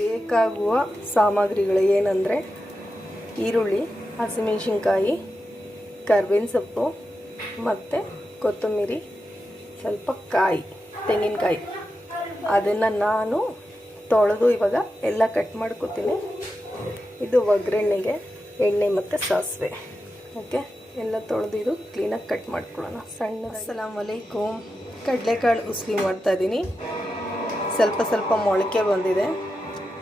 ಬೇಕಾಗುವ ಸಾಮಗ್ರಿಗಳು ಏನಂದರೆ ಈರುಳ್ಳಿ, ಹಸಿಮೆಣಸಿನ್ಕಾಯಿ, ಕರ್ಬೇವಿನ ಸೊಪ್ಪು ಮತ್ತು ಕೊತ್ತಂಬರಿ, ಸ್ವಲ್ಪ ಕಾಯಿ, ತೆಂಗಿನಕಾಯಿ. ಅದನ್ನು ನಾನು ತೊಳೆದು ಇವಾಗ ಎಲ್ಲ ಕಟ್ ಮಾಡ್ಕೊತೀನಿ. ಇದು ಒಗ್ಗರಣೆಗೆ ಎಣ್ಣೆ ಮತ್ತು ಸಾಸಿವೆ. ಓಕೆ, ಎಲ್ಲ ತೊಳೆದು ಇದು ಕ್ಲೀನಾಗಿ ಕಟ್ ಮಾಡ್ಕೊಳ್ಳೋಣ ಸಣ್ಣ. ಅಸ್ಸಲಾಮು ಅಲೈಕುಮ್. ಕಡಲೆಕಾಳು ಉಸ್ಲಿ ಮಾಡ್ತಾಯಿದ್ದೀನಿ. ಸ್ವಲ್ಪ ಮೊಳಕೆ ಬಂದಿದೆ.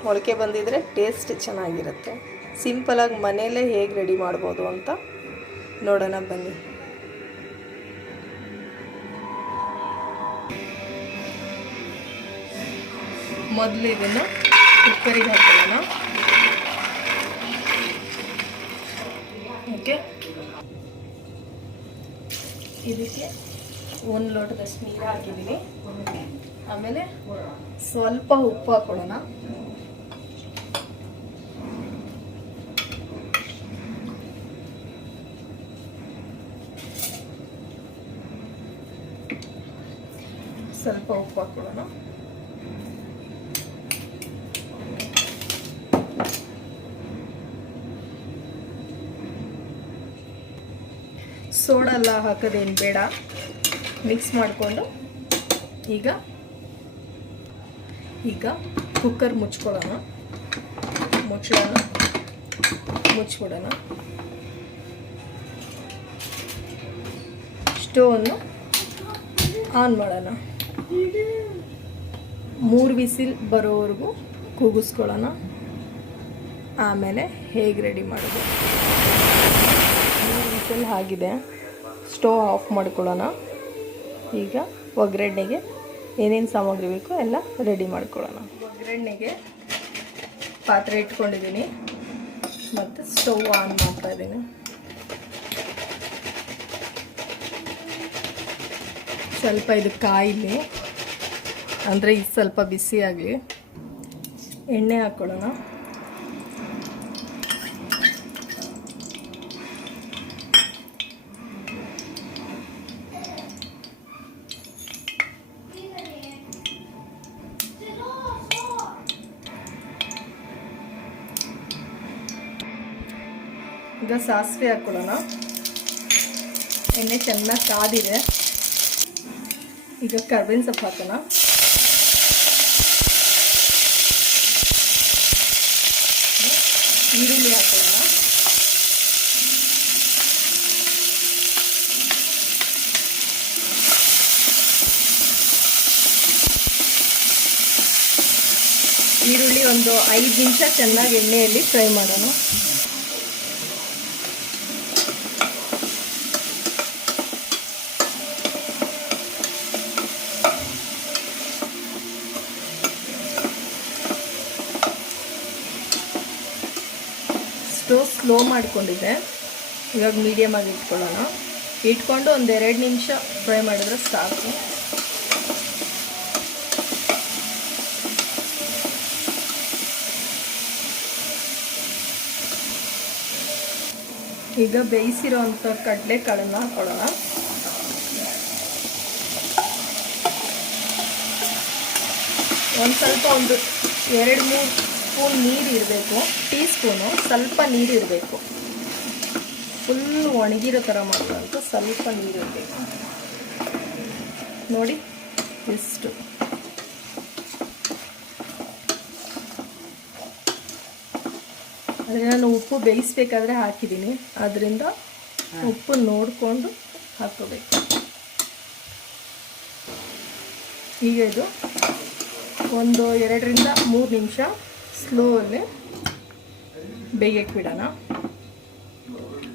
ಮೊಳಕೆ ಬಂದಿದ್ರೆ ಟೇಸ್ಟ್ ಚೆನ್ನಾಗಿರುತ್ತೆ. ಸಿಂಪಲಾಗಿ ಮನೆಯಲ್ಲೇ ಹೇಗೆ ರೆಡಿ ಮಾಡ್ಬೋದು ಅಂತ ನೋಡೋಣ ಬನ್ನಿ. ಮೊದಲು ಇದನ್ನು ಕುಕ್ಕರಿಗೆ ಹಾಕೊಳ್ಳೋಣ. ಓಕೆ, ಇದಕ್ಕೆ 1 ಲೋಟದಷ್ಟು ನೀರು ಹಾಕಿದ್ದೀನಿ. ಆಮೇಲೆ ಸ್ವಲ್ಪ ಉಪ್ಪು ಹಾಕೊಳ್ಳೋಣ. ಸ್ವಲ್ಪ ಉಪ್ಪು ಹಾಕೊಳ್ಳೋಣ. ಸೋಡಾ ಎಲ್ಲ ಹಾಕೋದೇನು ಬೇಡ. ಮಿಕ್ಸ್ ಮಾಡಿಕೊಂಡು ಈಗ ಕುಕ್ಕರ್ ಮುಚ್ಕೊಳ್ಳೋಣ. ಮುಚ್ಚಿಬಿಡೋಣ. ಸ್ಟೋವನ್ನು ಆನ್ ಮಾಡೋಣ. 3 ವಿಸಿಲ್ ಬರೋವರೆಗೂ ಕೂಗಿಸ್ಕೊಳ್ಳೋಣ. ಆಮೇಲೆ ಹೇಗೆ ರೆಡಿ ಮಾಡೋದು. 3 ವಿಸಿಲ್ ಆಗಿದೆ. ಸ್ಟೋವ್ ಆಫ್ ಮಾಡ್ಕೊಳ್ಳೋಣ. ಈಗ ಒಗ್ಗರಣೆಗೆ ಏನೇನು ಸಾಮಗ್ರಿ ಬೇಕೋ ಎಲ್ಲ ರೆಡಿ ಮಾಡ್ಕೊಳ್ಳೋಣ. ಒಗ್ಗರಣೆಗೆ ಪಾತ್ರೆ ಇಟ್ಕೊಂಡಿದ್ದೀನಿ ಮತ್ತು ಸ್ಟವ್ ಆನ್ ಮಾಡ್ತಾ ಇದ್ದೀನಿ. ಸ್ವಲ್ಪ ಇದು ಕಾಯಿಲಿ, ಅಂದರೆ ಇದು ಸ್ವಲ್ಪ ಬಿಸಿ ಆಗಲಿ. ಎಣ್ಣೆ ಹಾಕ್ಕೊಳ್ಳೋಣ. ಈಗ ಸಾಸಿವೆ ಹಾಕ್ಕೊಳ್ಳೋಣ. ಎಣ್ಣೆ ಚೆನ್ನಾಗಿ ಕಾದಿದೆ. ಈಗ ಕರ್ಬೇವಿನ ಸೊಪ್ಪು ಹಾಕೋಣ. ಈರುಳ್ಳಿ ಹಾಕೋಣ. ಈರುಳ್ಳಿ ಒಂದು 5 ನಿಮಿಷ ಚೆನ್ನಾಗಿ ಎಣ್ಣೆಯಲ್ಲಿ ಫ್ರೈ ಮಾಡೋಣ. ಸ್ಟೋವ್ ಸ್ಲೋ ಮಾಡಿಕೊಂಡಿದ್ದೆ. ಇವಾಗ ಮೀಡಿಯಮ್ ಆಗಿ ಇಟ್ಕೊಳ್ಳೋಣ. ಇಟ್ಕೊಂಡು ಒಂದು 2 ನಿಮಿಷ ಫ್ರೈ ಮಾಡಿದ್ರೆ ಸಾಕು. ಈಗ ಬೇಯಿಸಿರೋಂಥ ಕಡಲೆಕಾಳನ್ನು ಹಾಕೊಳ್ಳೋಣ. ಒಂದು 2-3 ಸ್ಪೂನ್ ನೀರು ಇರಬೇಕು. ಟೀ ಸ್ಪೂನು ಸ್ವಲ್ಪ ನೀರು ಇರಬೇಕು. ಫುಲ್ ಒಣಗಿರೋ ಥರ ಮಾಡೋದಂತ ಸ್ವಲ್ಪ ನೀರು ಇರಬೇಕು. ನೋಡಿ ಎಷ್ಟು. ಆದರೆ ನಾನು ಉಪ್ಪು ಬೇಯಿಸ್ಬೇಕಾದ್ರೆ ಹಾಕಿದ್ದೀನಿ. ಆದ್ದರಿಂದ ಉಪ್ಪು ನೋಡಿಕೊಂಡು ಹಾಕೋಬೇಕು. ಈಗ ಇದು ಒಂದು 2-3 ನಿಮಿಷ ಸ್ಲೋವಲ್ಲಿ ಬೇಯಕ್ಕೆ ಬಿಡೋಣ.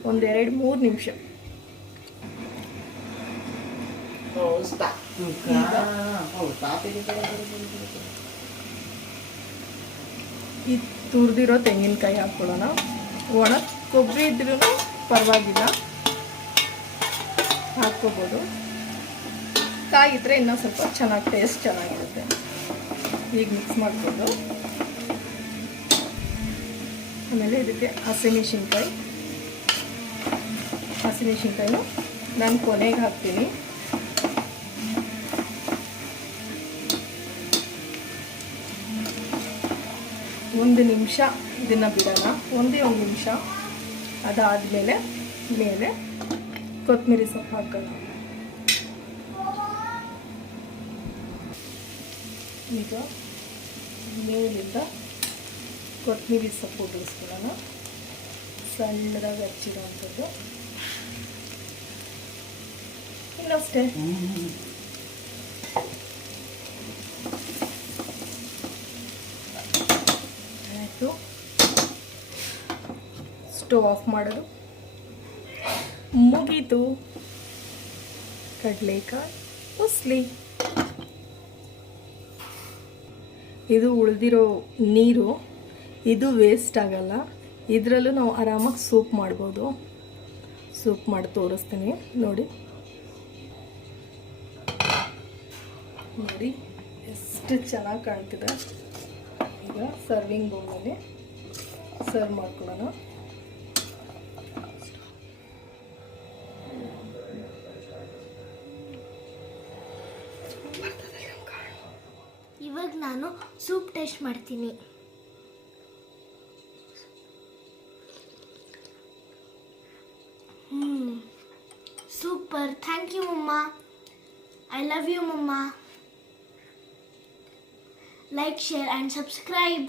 ಒಂದು 2-3 ನಿಮಿಷ. ಈ ತುರಿದಿರೋ ತೆಂಗಿನಕಾಯಿ ಹಾಕ್ಕೊಳ್ಳೋಣ. ಒಣ ಕೊಬ್ಬರಿ ಇದ್ರೂ ಪರವಾಗಿಲ್ಲ, ಹಾಕ್ಕೋಬೋದು. ಕಾಯಿ ಇದ್ದರೆ ಇನ್ನೂ ಸ್ವಲ್ಪ ಚೆನ್ನಾಗಿ ಟೇಸ್ಟ್ ಚೆನ್ನಾಗಿರುತ್ತೆ. ಈಗ ಮಿಕ್ಸ್ ಮಾಡಿಕೊಂಡು ಆಮೇಲೆ ಇದಕ್ಕೆ ಹಸಿಮೆಣಸಿನ್ಕಾಯಿನೂ ನಾನು ಕೊನೆಗೆ ಹಾಕ್ತೀನಿ. ಒಂದು ನಿಮಿಷ ಇದನ್ನು ಬಿಡೋಣ, ಒಂದೇ ಒಂದು ನಿಮಿಷ. ಅದಾದಮೇಲೆ ಮೇಲೆ ಕೊತ್ತಂಬರಿ ಸೊಪ್ಪು ಹಾಕೋಣ. ಈಗ ಮೇಲಿಂದ ಕೊತ್ತಂಬರಿ ಸೊಪ್ಪು ಉದುರಿಸ್ಕೊಳ್ಳೋಣ, ಸಣ್ಣದಾಗಿ ಹಚ್ಚಿರೋವಂಥದ್ದು. ಇನ್ನಷ್ಟೇ. ಆಯಿತು, ಸ್ಟವ್ ಆಫ್ ಮಾಡೋದು ಮುಗೀತು. ಕಡಲೆಕಾಯಿ ಉಸ್ಲಿ. ಇದು ಉಳಿದಿರೋ ನೀರು, ಇದು ವೇಸ್ಟ್ ಆಗಲ್ಲ. ಇದರಲ್ಲೂ ನಾವು ಆರಾಮಾಗಿ ಸೂಪ್ ಮಾಡ್ಬೋದು. ಸೂಪ್ ಮಾಡಿ ತೋರಿಸ್ತೀನಿ ನೋಡಿ. ನೋಡಿ ಎಷ್ಟು ಚೆನ್ನಾಗಿ ಕಾಣ್ತಿದೆ. ಈಗ ಸರ್ವಿಂಗ್ ಬೌಲಲ್ಲಿ ಸರ್ವ್ ಮಾಡ್ಕೊಳ್ಳೋಣ. ಇವಾಗ ನಾನು ಸೂಪ್ ಟೇಸ್ಟ್ ಮಾಡ್ತೀನಿ. ಸೂಪರ್. ಥ್ಯಾಂಕ್ ಯು ಮಮ್ಮ. ಐ ಲವ್ ಯು ಮಮ್ಮ. Like, share and subscribe.